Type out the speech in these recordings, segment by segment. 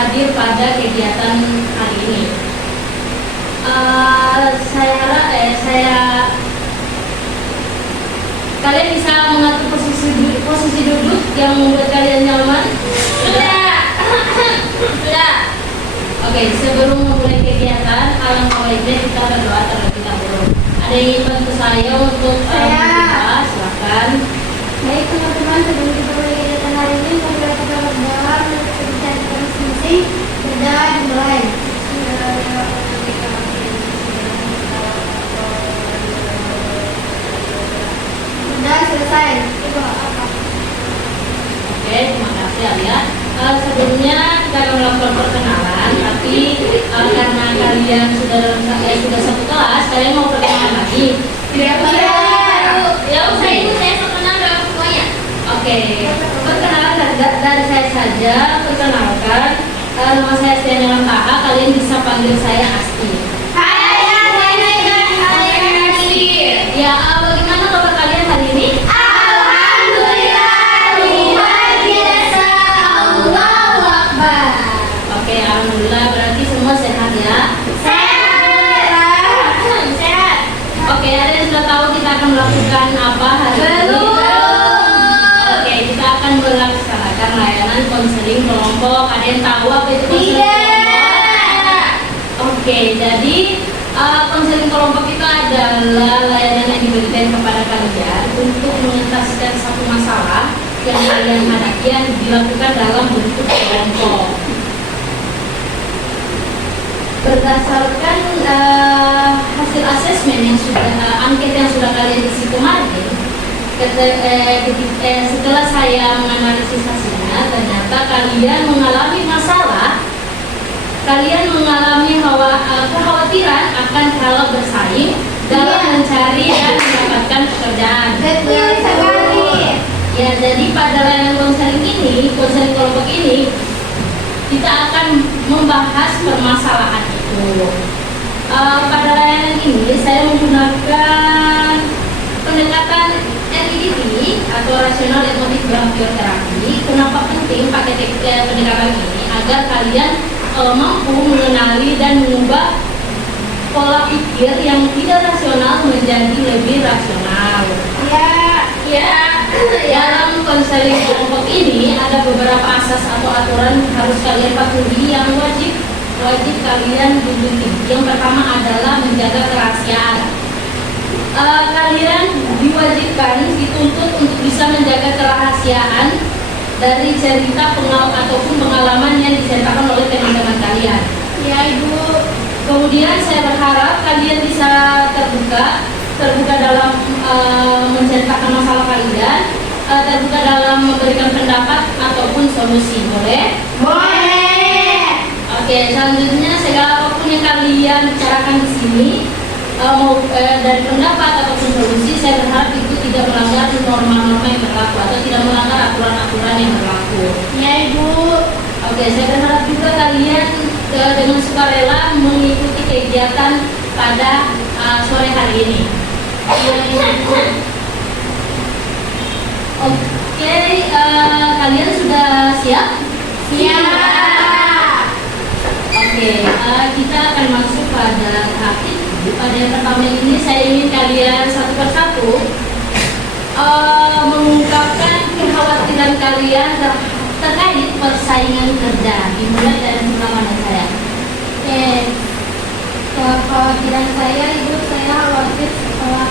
hadir pada kegiatan hari ini. Kalian bisa mengatur posisi duduk yang membuat kalian nyaman? Sudah. Oke, sebelum memulai kegiatan, alangkah baiknya kita berdoa terlebih dahulu. Ada yang ingin bantu saya untuk berdoa? Silakan. Baik teman-teman, sebelum kita mulai kegiatan hari ini, marilah kita berdoa menurut kebijakan kita masing-masing. Berdoa dimulai. Berdoa selesai. Oke, terima kasih Alia. Sebelumnya kita akan melakukan perkenalan, tapi karena kalian sudah satu kelas, kalian mau perkenalan lagi? Tidak Ya, usah itu saya kenal dengan semuanya. Oke, perkenalan dari saya saja. Perkenalkan, nama saya Stiana Lantaha. Kalian bisa panggil saya Asti. Ya, bagaimana kabar kalian hari ini? Oke, alhamdulillah, berarti semua sehat ya. Oke, ada yang sudah tahu kita akan melakukan apa hari ini? Oke, kita akan melaksanakan layanan konseling kelompok. Ada yang tahu apa itu konseling kelompok? Oke, jadi konseling kelompok itu adalah layanan yang diberikan kepada kalian untuk mengentaskan satu masalah yang kalian hadapi yang dilakukan dalam bentuk kelompok. Berdasarkan hasil asesmen yang sudah angket yang sudah kalian isi kemarin, setelah saya menganalisis hasilnya, ternyata kalian mengalami masalah, kalian mengalami kekhawatiran akan kalau bersaing dalam mencari dan mendapatkan pekerjaan. Betul sekali. Ya, jadi pada layanan konseling kelompok ini, kita akan membahas permasalahan itu. Pada layanan ini saya menggunakan pendekatan REDT atau Rational Emotive Behavior Therapy. Kenapa penting pakai pendekatan ini? Agar kalian mampu mengenali dan mengubah pola pikir yang tidak rasional menjadi lebih rasional. Dalam konseling kelompok ini ada beberapa asas atau aturan harus kalian patuhi yang wajib kalian miliki. Yang pertama adalah menjaga kerahasiaan. Kalian dituntut untuk bisa menjaga kerahasiaan dari cerita ataupun pengalaman yang diceritakan oleh teman-teman kalian. Ya, Ibu. Kemudian saya berharap kalian bisa terbuka dalam menceritakan masalah kalian, terbuka dalam memberikan pendapat ataupun solusi. Boleh? Boleh. Oke, selanjutnya segala apapun yang kalian bicarakan di sini, mau dari pendapat ataupun solusi, saya berharap itu tidak melanggar norma-norma yang berlaku atau tidak melanggar aturan-aturan yang berlaku. Ya, Ibu. Oke, saya berharap juga kalian dengan sukarela mengikuti kegiatan pada sore hari ini. Oke, kalian sudah siap? Siap. Oke, kita akan masuk pada tahap itu. Pada yang pertama ini saya ingin kalian satu persatu mengungkapkan kekhawatiran kalian terkait persaingan kerja. Dimulai dari pengalaman saya. Oke. Kekhawatiran saya, Ibu, saya khawatir setelah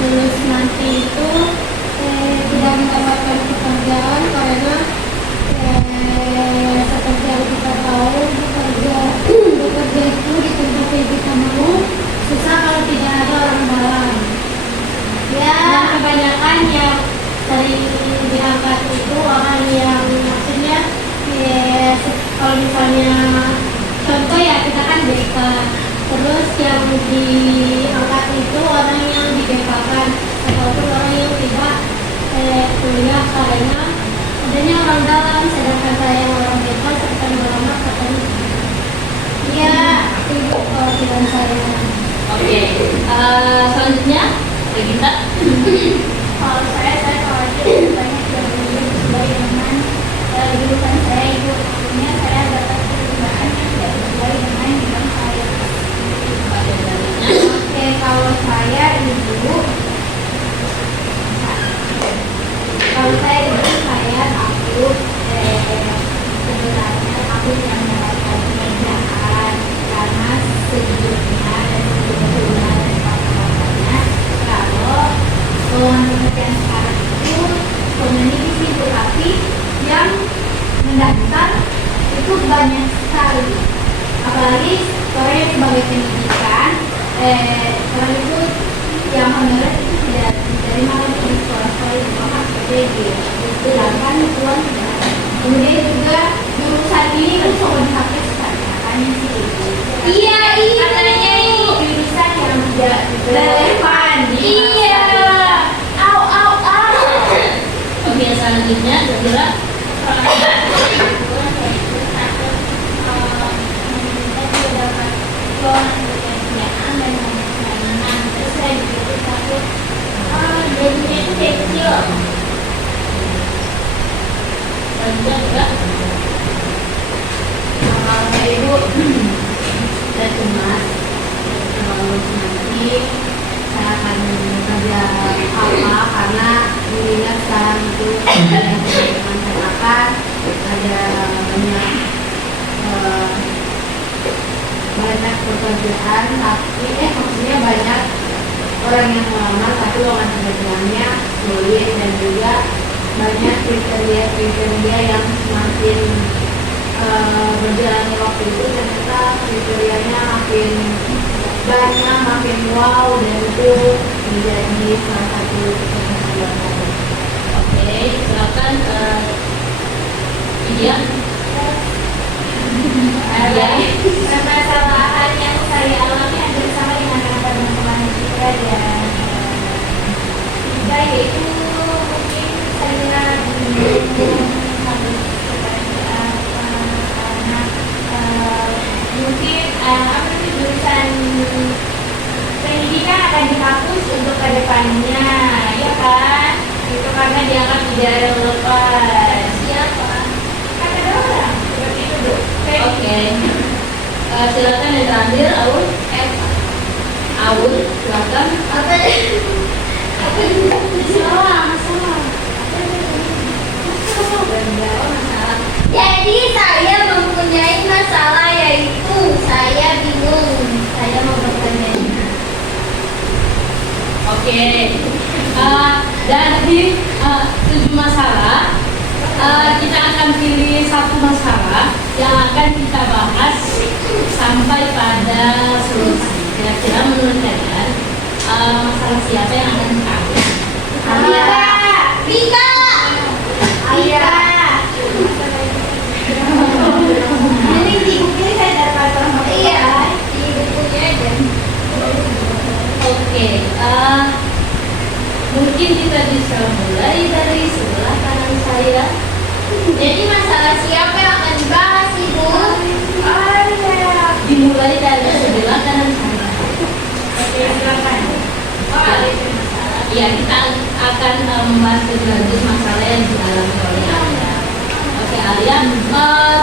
lulus nanti itu tidak mendapatkan pekerjaan karena seperti yang kita tahu bekerja itu di tempat yang kita mau susah kalau tidak ada orang dalam. Ya, kebanyakan yang sering diangkat itu orang yang maksudnya kalau misalnya contoh ya kita kan BK, terus yang diangkat itu orang yang di-BK-kan ataupun orang yang tidak kuliah karena adanya orang dalam, sedangkan saya yang orang BK serta melamar katanya. Ya, itu kekhawatiran saya. Oke, selanjutnya Regita. Kalau saya khawatir banyak yang belum sesuai dengan jurusan saya, Ibu. Akhirnya saya dapat Setelah itu yang honorer itu tidak diterima lagi di sekolah-sekolah itu sama PTG. Sedangkan Puan tidak ada. Kemudian juga jurusan ini kan soal dipakai sekali katanya sih. Iya, Katanya ini jurusan yang tidak relevan. Iya. Au, au, au. Oke, selanjutnya Zahira. Jadinya itu kecil. Selanjutnya juga. Kalau ibu saya cemas kalau nanti saya akan kerja apa karena mengingat sekarang itu masyarakat ada banyak pekerjaan tapi maksudnya banyak orang yang melamar tapi lowongan pekerjaannya sulit dan juga banyak kriteria yang semakin berjalannya waktu itu ternyata kriterianya makin banyak, makin wow dan itu menjadi salah satu kesempatan. Oke, silakan Iya. Permasalahan yang saya alami hampir sama dengan teman-teman kita dan tiga yaitu mungkin saya bingung harus seperti apa karena mungkin apa itu jurusan pendidikan akan dihapus untuk kedepannya, ya kan? Itu karena dianggap tidak relevan. Siapa? Kan ada orang seperti itu, Bu. Oke. Silakan yang terakhir, Aul. Aul, silakan. Apa masalah. Jadi saya mempunyai masalah yaitu saya bingung saya mau bertanya. Oke. Dari 7 masalah, kita akan pilih satu masalah yang akan kita bahas sampai pada solusi. Kira-kira menurut kalian masalah siapa yang akan kita ambil? Rika. Ayah. Ini di bukunya saya dapat sama. Iya, di bukunya aja. Oke. Mungkin kita bisa mulai dari sebelah kanan saya. Jadi masalah siapa yang akan dibahas, Ibu? Dimulai dari sebelah kanan saya. Oke, silakan. Ya, kita akan membahas lebih lanjut masalah yang dialami oleh Alia. Oke, Alia,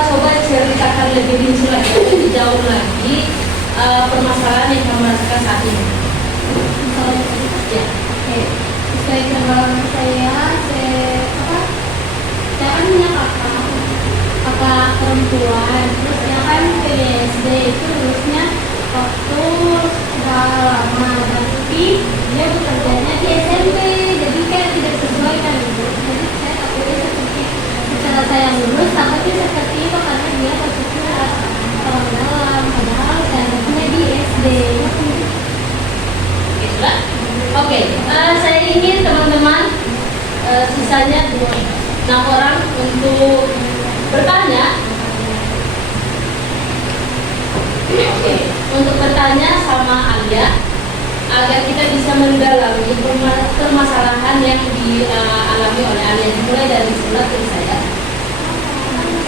coba ceritakan lebih rinci lagi, lebih jauh lagi permasalahan yang kamu rasakan saat ini. Ya. Oke, sesuai pengalaman saya kan punya kakak perempuan, terus dia kan PSD itu lulusnya waktu udah lama, tapi dia bekerjanya di SMP, jadi kayak tidak sesuai kan Ibu. Jadi saya takutnya seperti setelah saya lulus takutnya seperti itu karena dia posisinya orang dalam, padahal saya punya di SD. Itulah. Oke, saya ingin teman-teman sisanya 6 orang untuk bertanya. Oke, untuk bertanya sama Alia agar kita bisa mendalami permasalahan yang dialami oleh Alia. Dimulai dari sebelah kiri saya.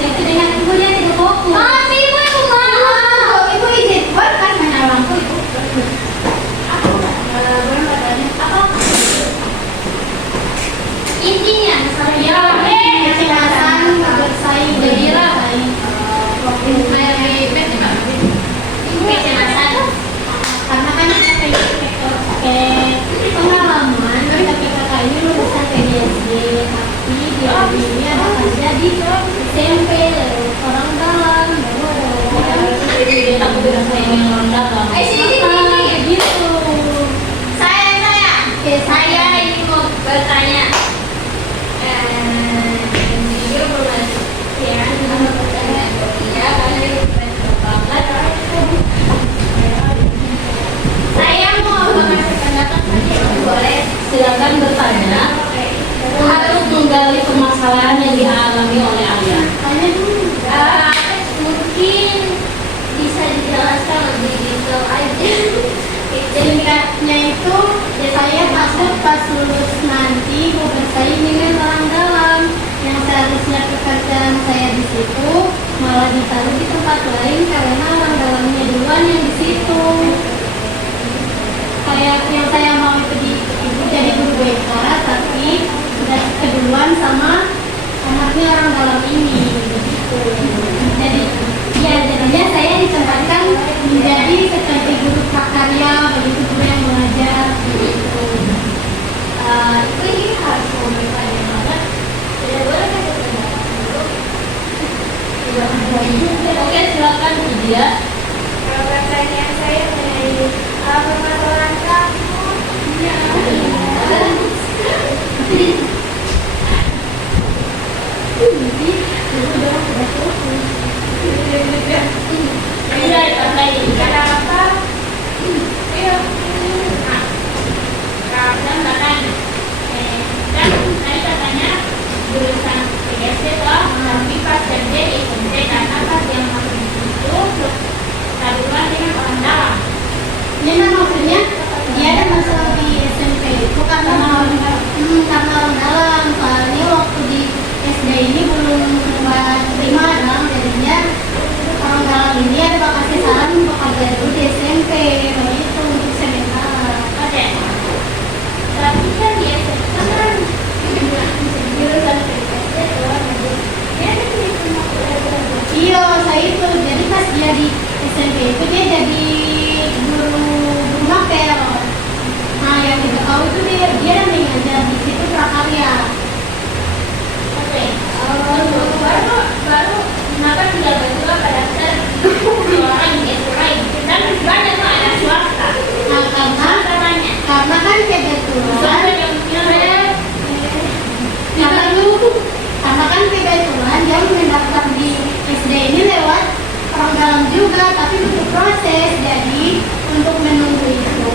Jadi dengan Ibu dia tidak fokus. Ibu maaf. Ibu izin, kan main lampu Ibu. Intinya masalahnya kecemasan bersaing kecemasan karena kan kita pakai pengalaman tapi kakak ini lulusan PDSD tapi dia ini ada kerja di SMP orang dalam Jadi aku berasain yang orang dalam. gitu. Saya ini mau bertanya. Saya silakan bertanya atau menggali permasalahan yang dialami oleh Alia. Tanya dulu. Mungkin bisa dijelaskan lebih detail aja. Tingkatnya itu saya takut pas lulus nanti mau bersaing dengan orang dalam yang seharusnya pekerjaan saya di situ malah ditaruh di tempat lain karena orang dalamnya duluan yang di situ. Kayak yang saya mau itu ibu jadi guru BK tapi udah keduluan sama anaknya orang dalam ini begitu. Jadi ya jadinya saya ditempatkan menjadi seperti guru prakarya begitu guru yang mengajar begitu. Itu ini harus komunikasi banget. Tidak boleh kasih pendapat dulu. Oke, silakan Lydia. Kalau pertanyaan saya mengenai permasalahan kamu, Bisa disampaikan. kenapa? Iya. Karena bahkan kan tadi katanya jurusan PSC toh, tapi pas kerja di SMP karena pas yang masuk itu tabungan dengan orang dalam. Memang maksudnya dia ada masalah di SMP itu karena orang dalam soalnya waktu di SD ini belum terima dong jadinya orang dalam ini ada kasih saran untuk kerja dulu di SMP begitu untuk sementara. Oke. Tapi kan di SMP kan jurusan PSC toh, dia kan di rumah Iya saya itu jadi pas dia di SMP itu dia jadi guru mapel. Nah yang kita tahu itu dia yang mengajar di situ prakarya. Oke. Baru kenapa tidak berjuang pada dasar seorang di sekolah ini? Dan masih banyak tuh anak swasta. Nah karena kan kebetulan karena kan kebetulan dia mendaftar di SD ini lewat orang dalam juga tapi untuk proses jadi untuk menunggu itu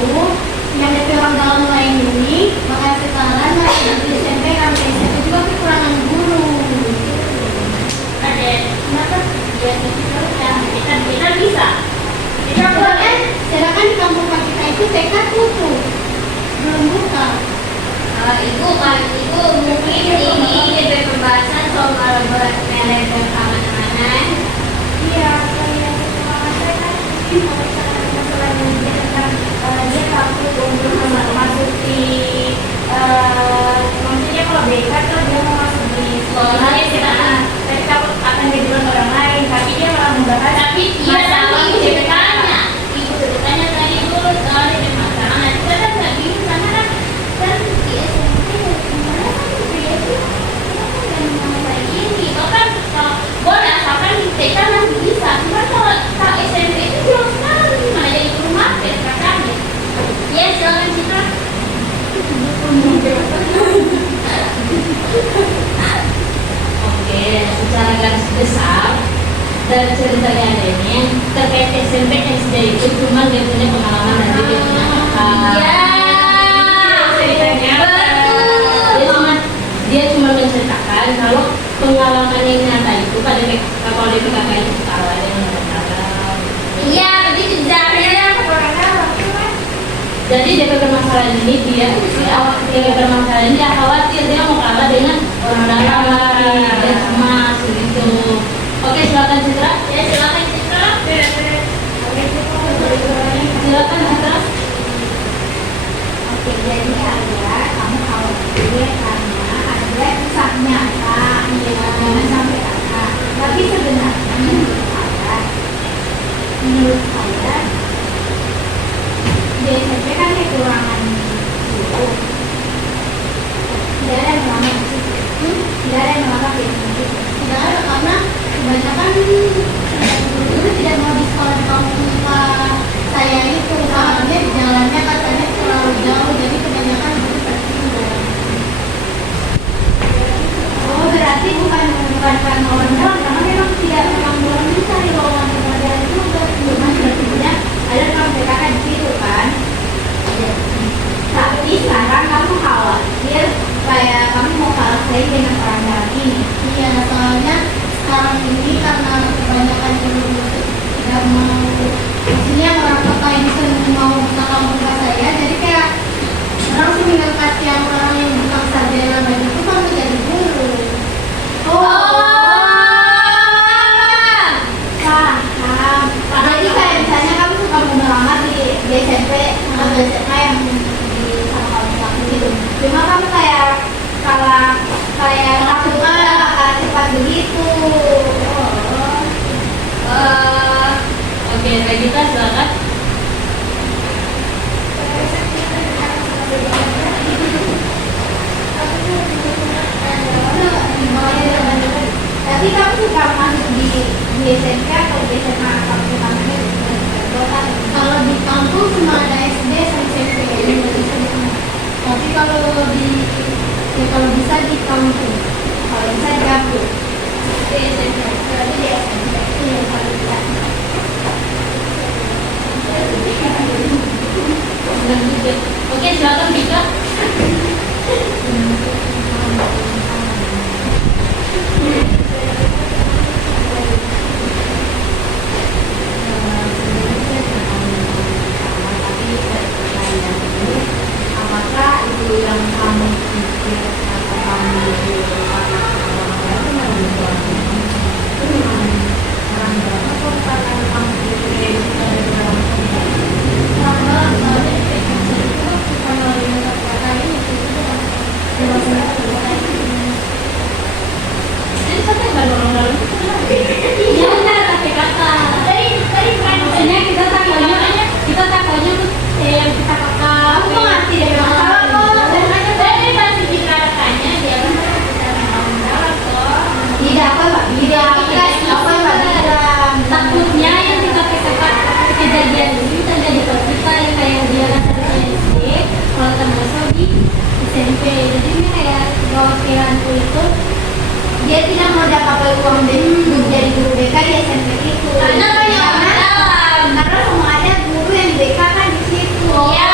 yang dari orang dalam lain ini makanya sekarang di SMP kan di SMP juga kekurangan guru. Ada kenapa dia terus ya kita bisa. Kita boleh. Sedangkan di kampung kita itu TK tutup belum buka. Ibu mungkin ini DP pembahasan soal kolaborasi manajemen keamanan. Iya, Saya kan mungkin kalau misalkan masalah manajemen kan dia takut untuk masuk di maksudnya kalau BK kan dia mau masuk di sekolah ya tapi takut akan diduluan orang lain tapi dia malah membahas Tapi dia masalah ibu BK. ceritanya tadi dulu soal ini masalah. Nah kita kan nggak bingung karena kan di SMP gimana kan dia itu kayak gini. Itu kan boleh asalkan di TK masih bisa. Cuma kalau SMP itu jauh sekali gimana jadi guru mapel kakaknya. Ya silakan Citra. Oke, secara garis besar dari ceritanya ini terkait SMP SD itu cuma dia punya pengalaman dan dia punya Ceritanya dia cuma menceritakan kalau pengalaman yang nyata itu pada kalau dia PKK itu kalau ada yang dalam. iya begitu caranya Jadi DP permasalahan ini dia permasalahan dia khawatir dia mau kalah dengan orang dalam dia cemas begitu. Oke silakan Citra. Ya silakan Citra. Silakan Citra. Oke, jadi ada kamu khawatir karena ada kisah nyata, jangan sampai kata. Tapi sebenarnya menurut saya di SMP kan kekurangan guru. Tidak ada yang melamar di situ. Tidak ada yang melamar di situ. Tidak ada karena kebanyakan guru tidak mau di sekolah di kampung saya itu soalnya jalannya katanya terlalu jauh jadi kebanyakan guru tertinggal. Oh berarti bukan karena orang dalam karena memang tidak belum bisa di lowongan pekerjaan itu belum masih berarti ada kamu PKK di situ kan? kayak kamu mau kalah saing dengan orang dalam ini. Iya, soalnya sekarang ini karena kebanyakan yang tidak mau, maksudnya orang kota ini sering mau buka kampung saya, jadi kayak orang sih mengangkat yang orang yang bukan sarjana banyak itu kan menjadi guru. Paham. Jadi kayak misalnya kamu suka mau melamar di SMP atau SMA yang di sama kamu gitu. Cuma kamu kayak kayak suka cepat begitu. Oke, Regita silakan. Tapi kamu suka masuk di SMP atau di SMA kamu namanya? Kalau di kampung cuma ada SD sampai SMP, nggak bisa di kampung. Tapi kalau kalau bisa di kampung. Kalau bisa di kampung. Di SMP. Berarti di SMP. Iya, kalau bisa. Oke, silakan Vika. Apakah itu yang kamu pikir atau kamu Jadi saya nggak orang dalam itu kenapa? Iya, benar tapi kata. tadi bukan Maksudnya kita takutnya tuh kayak yang kita kakak. aku mengerti dari masalah kok. Jadi masih dikatakannya dia kan bicara orang dalam kok. Tidak apa Pak, tidak apa Pak, tidak. Takutnya yang kita kakak kejadian ini terjadi ke kita yang kayak dia rasa di SD, kalau termasuk di SMP. Jadi ini kayak kekhawatiranku itu Dia tidak mau dapat uang jadi guru BK di SMP itu. Karena banyak orang dalam. Karena semua ada guru yang BK kan di situ. Ya,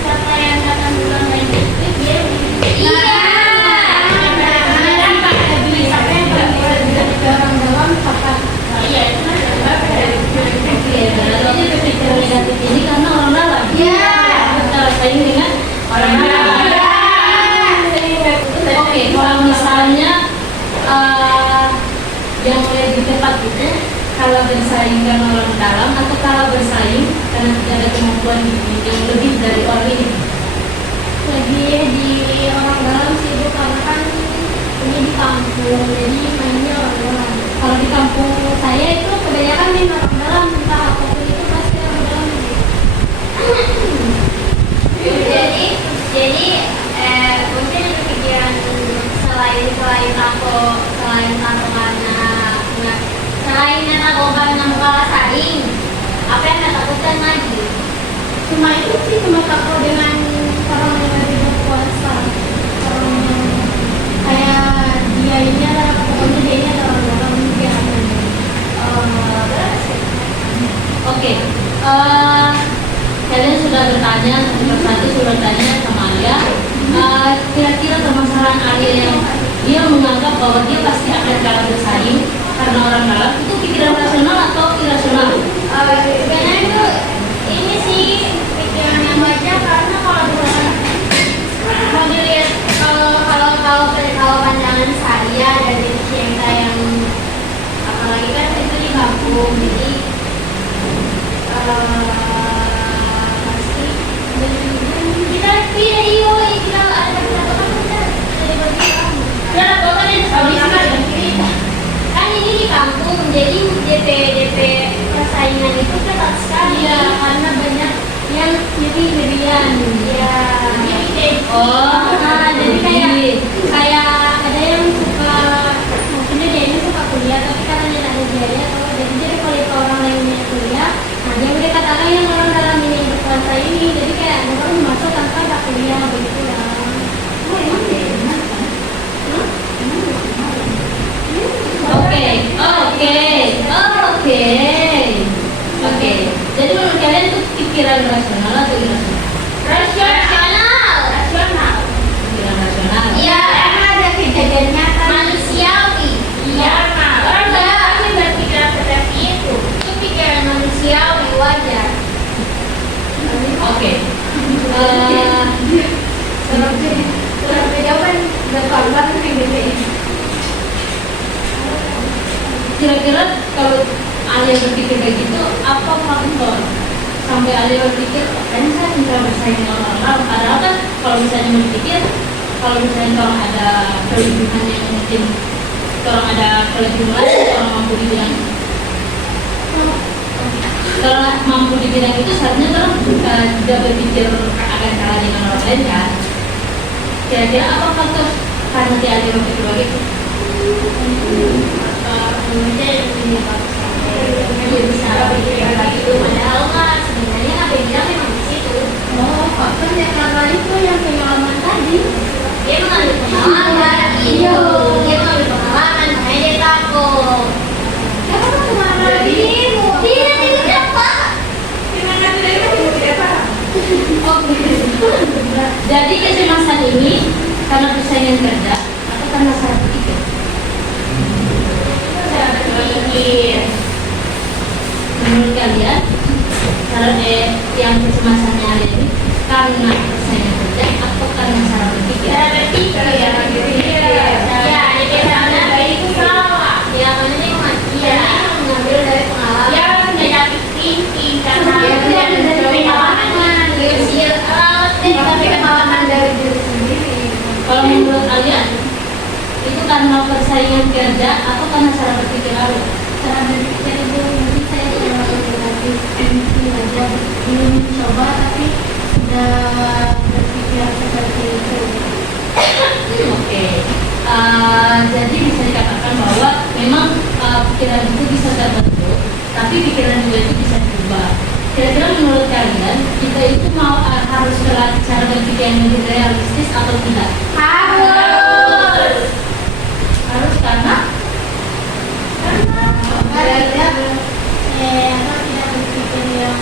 siapa yang datang duluan main itu dia iya. Orang dalam kakak. Iya, itu kan jadi berpikir negatif ini karena orang dalam. Iya. Betul, saya dengan orang dalam. Oke, kalau misalnya yang lebih tepat itu kalau bersaing karena orang dalam atau kalau bersaing karena tidak ada kemampuan yang lebih dari orang ini. Lebih di orang dalam sih Bu, karena kan ini di kampung, jadi mainnya orang dalam. Kalau di kampung saya itu kebanyakan main orang dalam, entah apapun itu pasti orang dalam. Jadi mungkin itu pikiran selain aku karena mau kalah saing, apa yang anda takutkan lagi? Cuma itu sih, cuma takut dengan orang yang lagi berpuasa, orang yang kayak dia ini adalah pokoknya dia ini adalah orang dalam biasa. Oke, kalian sudah bertanya satu persatu, sudah bertanya sama Alia. Kira-kira permasalahan Alia yang dia menganggap bahwa dia pasti akan kalah bersaing karena orang dalam itu pikiran rasional atau irasional? Sebenarnya itu ini sih pikiran yang wajar karena kalau misalkan mau dilihat kalau pandangan saya dari cinta yang apalagi kan itu di kampung jadi pasti kita tidak kita ada dari bagi kamu Ya, bahkan ini kan ini di kampung jadi DP persaingan itu ketat sekali. Iya, karena banyak yang sendiri-sendirian. Iya. Jadi kayak Jadi kayak ada yang suka, maksudnya dia ini suka kuliah tapi karena dia tak ada biaya, jadi kalau itu orang lainnya kuliah, nah dia udah katakan yang orang dalam ini yang berkuasa ini, jadi kayak ada orang masuk tanpa ada kuliah begitu ya. oh emang deh benar kan? Oke. pikiran rasional atau irasional? Rasional. Rasional. Pikiran rasional. Iya, karena ada kejadian nyata manusiawi. Iya, orang banyak pasti berpikiran seperti itu. Itu pikiran manusiawi wajar. Oke. Surat jawaban berkorban yang gede. Kira-kira kalau Alia berpikir kayak gitu, apa faktor sampai Alia berpikir, kayaknya saya bisa bersaing dengan orang-orang? Padahal kan kalau misalnya berpikir, kalau misalnya kalau ada kelebihan yang mungkin kalau ada kelebihan lain, kalau mampu di bidang kalau mampu di bidang itu seharusnya kalau tidak berpikir akan kalah dengan orang lain kan? Kira-kira apa faktor karena dia Alia berpikir begitu? Dia bisa berpikir begitu, padahal kan sebenarnya apa yang bilang memang di situ. Oh, faktornya karena itu yang pengalaman tadi. Dia mengambil pengalaman, Iya. dia mengambil pengalaman, makanya dia takut. Siapa tuh kemana dirimu? Dia tidak pak. Gimana dirimu tidak paham? Oke. Jadi kecemasan ini karena persaingan kerja atau karena cara berpikir? Cara berpikir. Menurut kalian, cara yang kecemasannya ada ini karena persaingan kerja atau karena cara berpikir? Cara berpikir. Ya, dia karena itu salah. Ya, mana nih mas? Iya, mengambil dari pengalaman. Ya, negatif thinking karena Dia dia dari pengalaman. Usia tapi pengalaman dari diri sendiri. Kalau menurut kalian, itu karena persaingan kerja atau karena cara berpikir kalian? Cara berpikir itu mungkin saya terlalu negatif thinking aja, belum coba tapi sudah berpikir seperti itu. Oke. Jadi bisa dikatakan bahwa memang pikiran itu bisa terbentuk, tapi pikiran juga itu bisa berubah. Kira-kira menurut kalian kita itu mau harus berlatih cara berpikir yang lebih realistis atau tidak? Harus. Harus karena Tidak tidak berpikir yang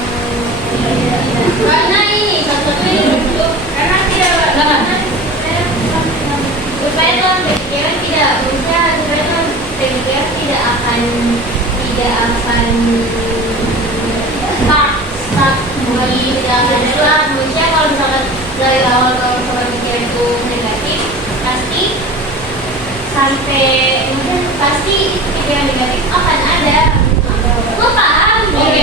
Karena ini satu-satunya bentuk karena tidak supaya dalam pikiran tidak bisa supaya dalam pikiran tidak akan stuck tidak akan stuck. Manusia kalau misalkan dari awal kalau soal pikiran itu negatif pasti sampai mungkin pasti pikiran negatif akan ada. Lo paham? Oke.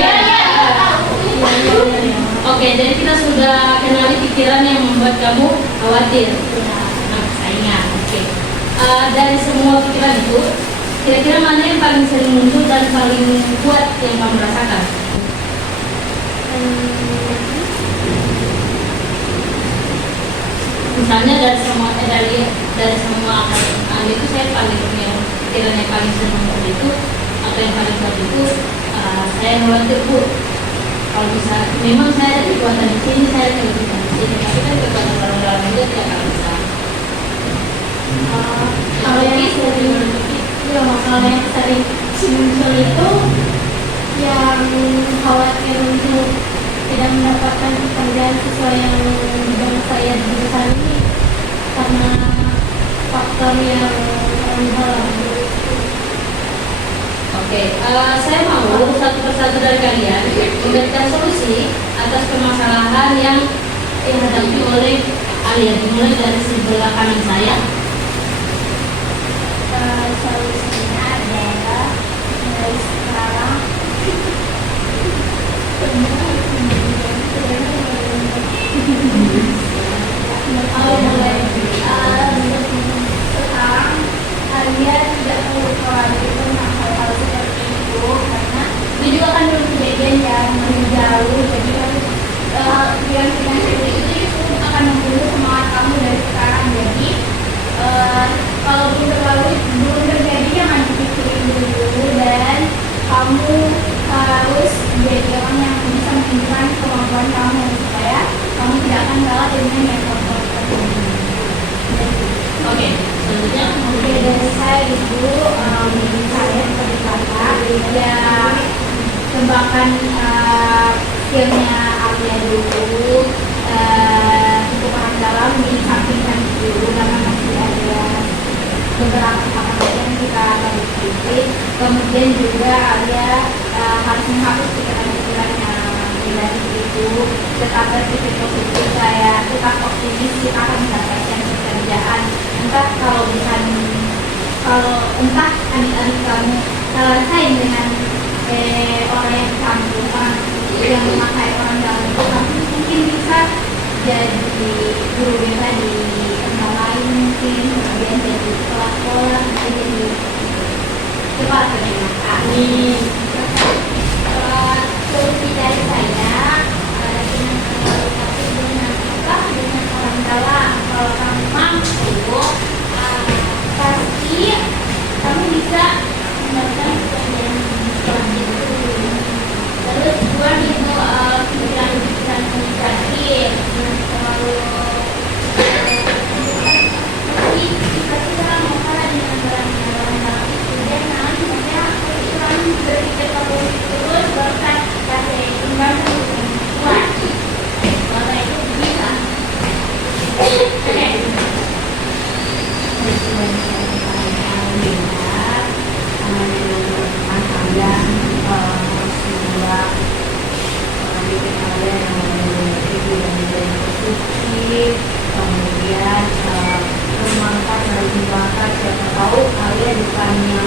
Oke, jadi kita sudah kenali pikiran yang membuat kamu khawatir. Nah, persaingan. Oke. Dari semua pikiran itu, kira-kira mana yang paling sering muncul dan paling kuat yang kamu rasakan? Misalnya dari semua hal itu saya paling yang pikiran yang paling sering muncul itu atau yang paling kuat itu saya khawatir Bu. Kalau bisa, memang saya ada kekuatan di sini, saya ada kekuatan di sini, tapi kan kekuatan orang-orang juga tidak akan bisa. kalau yang sering ya masalah yang sering muncul itu yang khawatir untuk tidak mendapatkan pekerjaan sesuai yang bidang saya jurusan ini karena faktor yang orang Oke, saya mau satu persatu dari kalian memberikan solusi atas permasalahan yang dihadapi oleh Alia. Dimulai dari sebelah kanan saya. Solusinya adalah dari sekarang sekarang kalian tidak perlu khawatir tentang hal-hal seperti itu karena itu juga kan belum kejadian yang jauh jadi kan yang seperti itu akan membunuh semangat kamu dari sekarang jadi kalau belum terjadi jangan dipikirin dulu dan kamu harus menjadi orang yang bisa menunjukkan kemampuan kamu supaya kamu tidak akan kalah dengan yang kamu Oke, selanjutnya. Oke, dari saya itu saya seperti kata ya kembangkan skillnya Alia kemudian juga Alia harus menghapus pikiran-pikiran yang negatif itu, tetap berpikir positif, saya tetap optimis kita akan mendapatkan pekerjaan. Entah adik-adik kamu saing dengan orang yang kampung, orang yang memakai orang dalam itu, kamu mungkin bisa jadi guru BK di tempat lain mungkin, kemudian jadi sekolah-sekolah, mungkin jadi kepala PMK. Amin. Solusi dari saya dengan orang dalam. Kalau kamu mampu, pasti kamu bisa mendapatkan pekerjaan selanjutnya. Terus buat itu pikiran-pikiran negatif, terlalu pasti dalam masalah dengan orang dalam itu. Dan nanti saya pikiran berpikir positif terus, baru saya kasih imbang kuat. Kalau itu bisa. Oke. Kemudian bermanfaat dan dibakar, siapa tahu kalian bukannya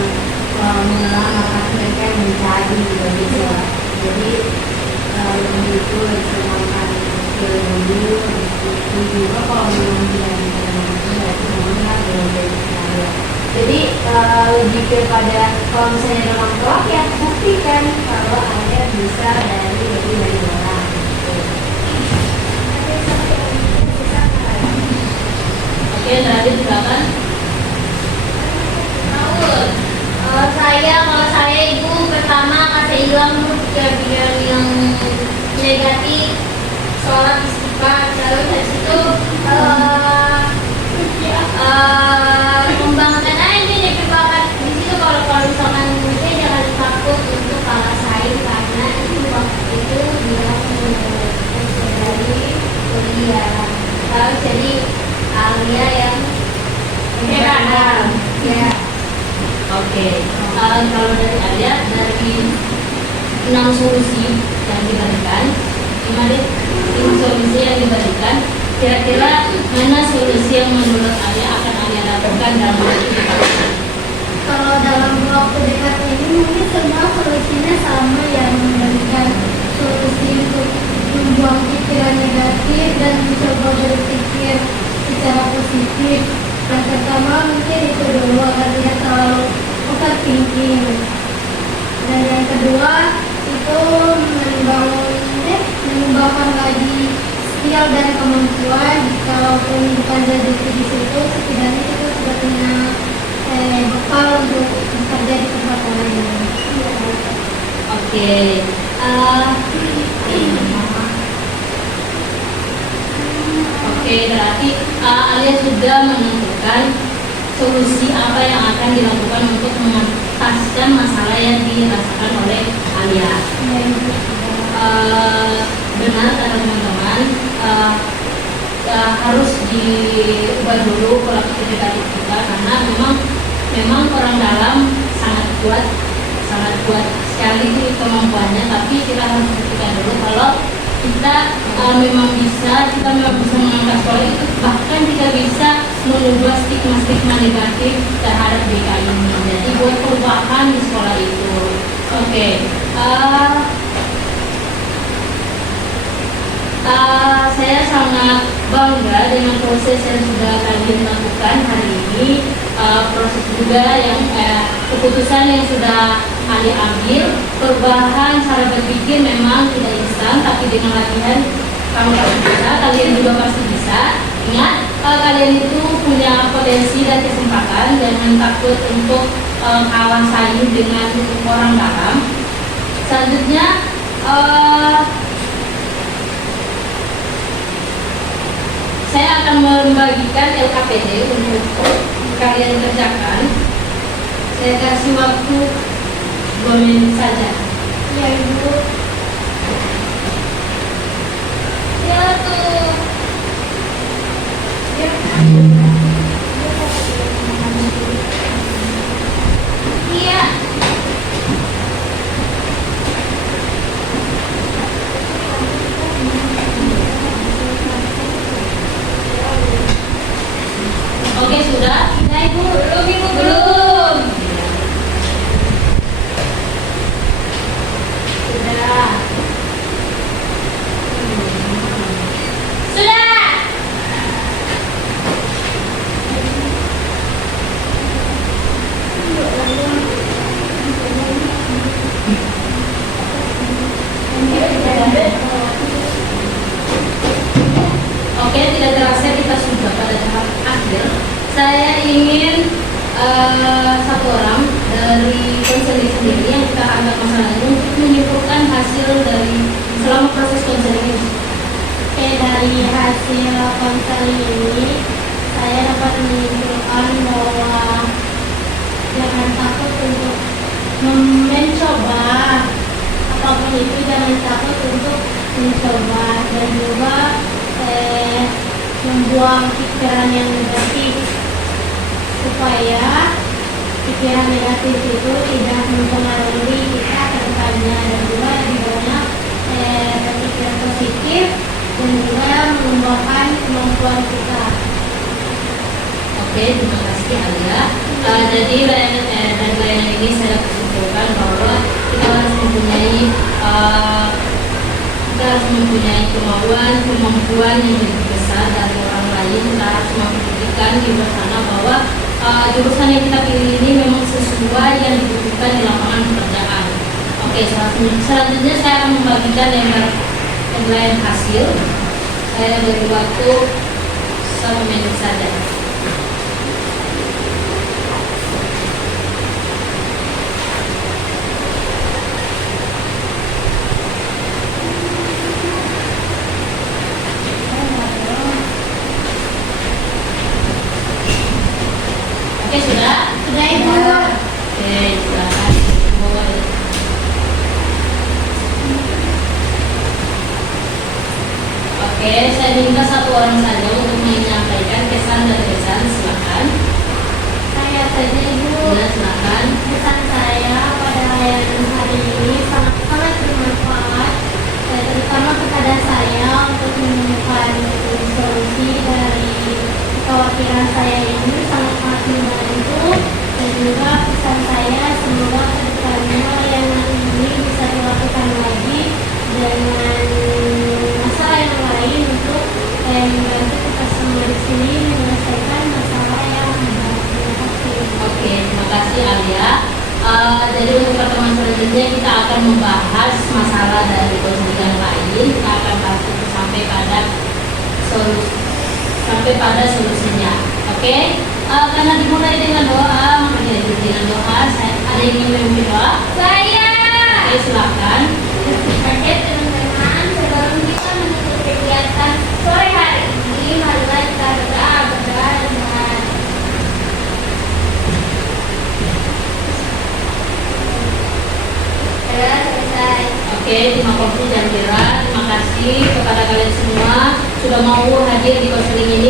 mengenal maka mereka yang mencari juga bisa. Jadi lebih itu bermanfaat dulu itu juga kalau memang tidak bisa semuanya lebih saya. Jadi lebih kepada kalau misalnya memang kelak ya buktikan kalau Anda bisa dari lebih dari orang. Oke, terakhir silakan. Kalau saya itu pertama kasih hilang pikiran yang negatif, sholat istighfar, lalu dari situ mengembangkan aja jadi bakat di situ. Kalau misalkan mungkin jangan takut untuk kalah saing karena itu waktu itu dia dari kuliah. Lalu jadi Alia yang Hebat. ya. Oke, kalau dari Alia, dari 6 solusi yang diberikan, 5 solusi yang diberikan, kira-kira mana solusi yang menurut Alia akan Alia lakukan dalam waktu dekat? Kalau dalam waktu dekat ini mungkin semua solusinya sama, yang memberikan solusi untuk membuang pikiran negatif dan mencoba berpikir secara positif. Yang pertama mungkin itu dulu, agar tidak terlalu overthinking. Dan yang kedua itu mengembangkan lagi skill dan kemampuan. Kalaupun bukan rezeki di situ, setidaknya kita sudah punya bekal untuk bekerja di tempat lain. Oke, berarti Alia sudah menentukan solusi apa yang akan dilakukan untuk mengentaskan masalah yang dirasakan oleh Alia. Benar kata teman-teman, harus diubah dulu pola pikir negatif kita, karena memang orang dalam sangat kuat sekali kemampuannya, tapi kita harus buktikan dulu kalau kita memang bisa mengangkat sekolah itu, bahkan kita bisa mengubah stigma negatif terhadap BK ini. Jadi buat perubahan di sekolah itu. Oke. Saya sangat bangga dengan proses yang sudah kalian lakukan hari ini. Proses juga yang keputusan yang sudah kalian ambil. Perubahan cara berpikir memang tidak instan, tapi dengan latihan kamu pasti bisa, kalian juga pasti bisa. Ingat, kalian itu punya potensi dan kesempatan, jangan takut untuk kalah saing dengan orang dalam. Selanjutnya, saya akan membagikan LKPD untuk kalian kerjakan. Saya kasih waktu 2 menit saja. Ya Ibu. Ya tuh. Ya. Iya. saya ingin satu orang dari konseling sendiri yang kita anggap masalah ini untuk menyimpulkan hasil dari selama proses konseling ini. Oke, dari hasil konseling ini saya dapat menyimpulkan bahwa jangan takut untuk mencoba, apapun itu jangan takut untuk mencoba, dan juga membuang pikiran yang negatif supaya pikiran negatif itu tidak mempengaruhi kita ke depannya, dan juga lebih banyak berpikir positif dan juga mengembangkan kemampuan kita. Oke, terima kasih Alia. Jadi dari layanan ini saya dapat simpulkan bahwa kita harus mempunyai kemampuan yang lebih besar dari orang lain. Kita harus membuktikan di luar sana bahwa jurusan yang kita pilih ini memang sesuai yang dibutuhkan di lapangan pekerjaan. Oke, selanjutnya saya akan membagikan penilaian hasil. Saya beri waktu 1 menit saja. Oke, sudah? Sudah Ibu. Oke, silakan. Oke, saya minta satu orang saja untuk menyampaikan kesan dan kesan. Silakan. Saya saja Ibu. Ya, silakan. Pesan saya pada layanan hari ini sangat bermanfaat, terutama kepada saya untuk menemukan solusi dari kekhawatiran saya ini, sangat membantu. Dan juga pesan saya, semoga kedepannya layanan ini bisa dilakukan lagi dengan masalah yang lain untuk membantu kita semua di sini menyelesaikan masalah yang ada. Terima kasih. Oke, terima kasih Alia. Jadi untuk pertemuan selanjutnya kita akan membahas masalah dari konseling yang lain. Kita akan bahas itu sampai pada solusinya. Oke, karena dimulai dengan doa, maka dilanjut dengan doa. Ada yang ingin memimpin doa? Saya. Oke, silakan. Oke teman-teman, sebelum kita menutup kegiatan sore hari ini, marilah kita berdoa dan selesai. Oke, terima kasih Jambira. Terima kasih kepada kalian semua sudah mau hadir di konseling ini.